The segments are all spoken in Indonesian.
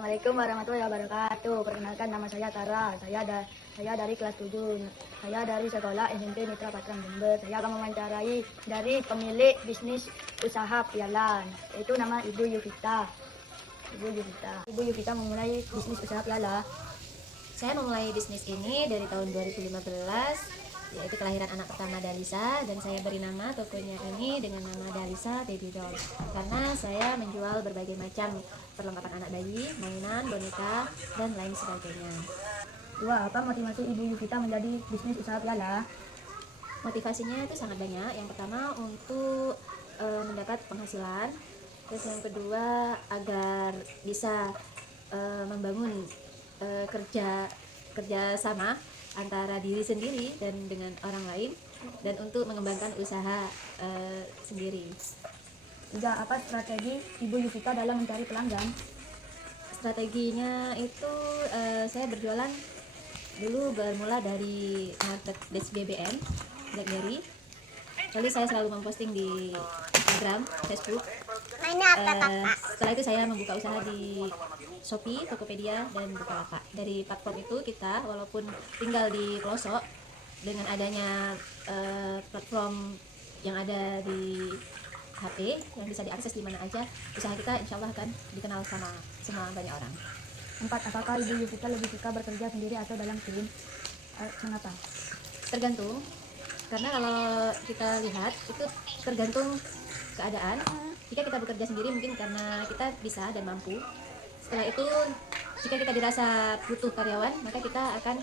Assalamualaikum warahmatullahi wabarakatuh. Perkenalkan, nama saya Tara. Saya dari kelas 7. Saya dari sekolah SMP Mitra Patrang Jember. Saya akan mewawancarai dari pemilik bisnis usaha pialan, yaitu nama Ibu Yuvita. Ibu Yuvita memulai bisnis usaha piala. Saya memulai bisnis ini dari tahun 2015, yaitu kelahiran anak pertama Dalisa, dan saya beri nama tokonya ini dengan nama Dalisa Baby Doll karena saya menjual berbagai macam perlengkapan anak bayi, mainan, boneka, dan lain sebagainya. Dua, apa motivasi Ibu Yuvita menjadi bisnis usaha piala? Motivasinya itu sangat banyak. Yang pertama untuk mendapat penghasilan, terus yang kedua agar bisa membangun kerja sama antara diri sendiri dan dengan orang lain, dan untuk mengembangkan usaha sendiri. Tiga, apa strategi Ibu Yuvita dalam mencari pelanggan? Strateginya itu saya berjualan dulu bermula dari marketplace BBM, BlackBerry. Lalu saya selalu memposting di Instagram, Facebook. Setelah itu saya membuka usaha di Shopee, Tokopedia, dan Bukalapak. Dari platform itu kita walaupun tinggal di pelosok, dengan adanya platform yang ada di HP yang bisa diakses di mana aja, usaha kita insya Allah akan dikenal sama semua banyak orang. Empat, apakah Ibu Yuvita lebih suka bekerja sendiri atau dalam tim? Mengapa? Tergantung, karena kalau kita lihat itu tergantung keadaan. Jika kita bekerja sendiri mungkin karena kita bisa dan mampu. Setelah itu, jika kita dirasa butuh karyawan, maka kita akan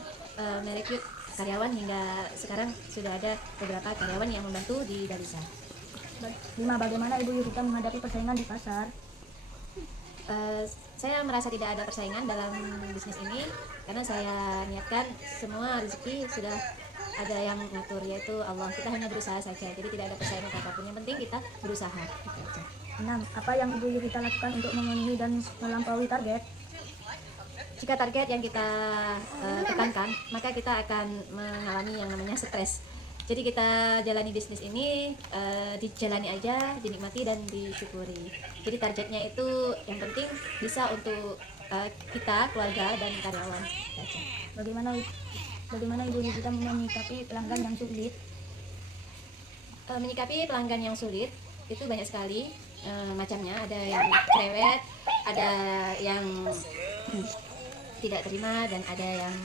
merekrut karyawan, hingga sekarang sudah ada beberapa karyawan yang membantu di Dalisa. 5, bagaimana Ibu Yuvita menghadapi persaingan di pasar? Saya merasa tidak ada persaingan dalam bisnis ini karena saya niatkan semua rezeki sudah ada yang ngatur, yaitu Allah. Kita hanya berusaha saja, jadi tidak ada persaingan apapun, yang penting kita berusaha, gitu aja. 6, apa yang Ibu Yuvita lakukan untuk memenuhi dan melampaui target? Jika target yang kita tekankan, maka kita akan mengalami yang namanya stres. Jadi kita jalani bisnis ini, dijalani aja, dinikmati dan disyukuri. Jadi targetnya itu yang penting bisa untuk kita, keluarga, dan karyawan. Bagaimana Ibu Yuvita menyikapi pelanggan yang sulit? Menyikapi pelanggan yang sulit itu banyak sekali macamnya. Ada yang cerewet, ada yang tidak terima, dan ada yang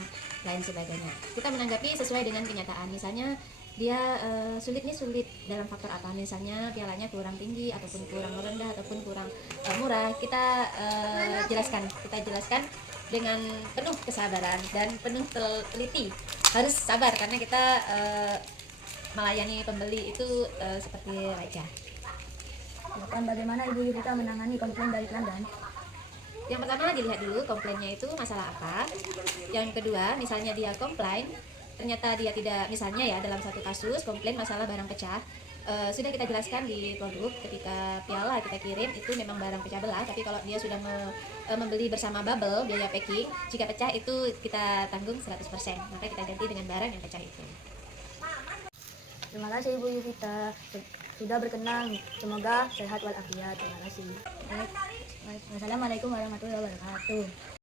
lain sebagainya. Kita menanggapi sesuai dengan kenyataan. Misalnya dia sulit dalam faktor apa, misalnya pialanya kurang tinggi ataupun kurang rendah ataupun kurang murah, kita jelaskan dengan penuh kesabaran dan penuh teliti. Harus sabar karena kita melayani pembeli itu seperti raja. Dan bagaimana Ibu Yuvita menangani komplain dari pelanggan? Yang pertama, dilihat dulu komplainnya itu masalah apa. Yang kedua, misalnya dia komplain ternyata dia tidak, misalnya ya dalam satu kasus komplain masalah barang pecah, sudah kita jelaskan di produk ketika piala kita kirim itu memang barang pecah belah, tapi kalau dia sudah membeli bersama bubble biaya packing, jika pecah itu kita tanggung 100%, maka kita ganti dengan barang yang pecah itu. Terima kasih Ibu Yuvita sudah berkenan. Semoga sehat walafiat. Terima kasih. Assalamualaikum warahmatullahi wabarakatuh.